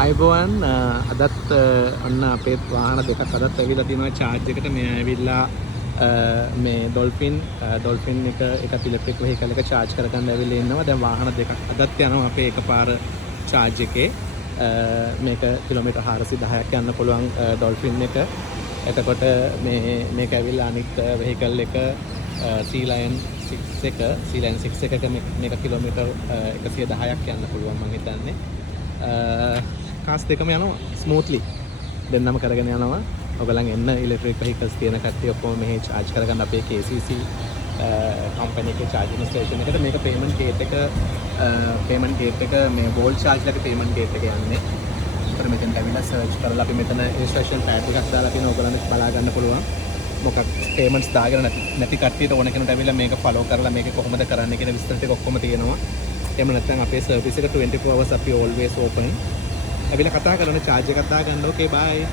අයිබෝවන් අදත් ඔන්න අපේ වාහන දෙකක් අදත් ඇවිල්ලා තියෙනවා charge එකට මේ ඇවිල්ලා මේ ඩොල්ෆින් එක එකත් ඉලෙක්ට්‍රික් වෙහිකල් එක charge කරගන්න ඇවිල්ලා ඉන්නවා. දැන් වාහන දෙකක් අදත් යනවා අපේ එකපාර charge එකේ. මේක කිලෝමීටර් 410ක් යන්න පුළුවන් ඩොල්ෆින් එක. එතකොට මේක ඇවිල්ලා අනිත් වෙහිකල් එක Sea Lion 6 එක මේක කිලෝමීටර් 110ක් යන්න පුළුවන් මම හිතන්නේ. කාස් දෙකම යනවා ස්මූත්ලි දෙන්නම කරගෙන යනවා. ඔයගලන් එන්න ඉලෙක්ට්‍රික් වෙහිකල්ස් තියෙන කට්ටිය ඔක්කොම මෙහි charge කරගන්න අපේ KCC කම්පැනි එකේ charging station එකට. මේක payment gate එක මේ wall charge ලගේ payment gate එක යන්නේ. ඒතර මෙතෙන් ඇවිල්ලා search කරලා අපි මෙතන registration pad එකක් දාලා තියෙනවා. ඔයගලන්ට බලා ගන්න පුළුවන්. මොකක් payments දාගෙන නැති කට්ටියට ඕන කෙනෙකුට ඇවිල්ලා මේක follow කරලා මේක කොහොමද කරන්නේ කියන විස්තර ටික ඔක්කොම තියෙනවා. එහෙම නැත්නම් අපේ service එක 24 hours අපි always open. ඇවිල්ලා කතා කරන charge එකක් දාගන්න. okay bye.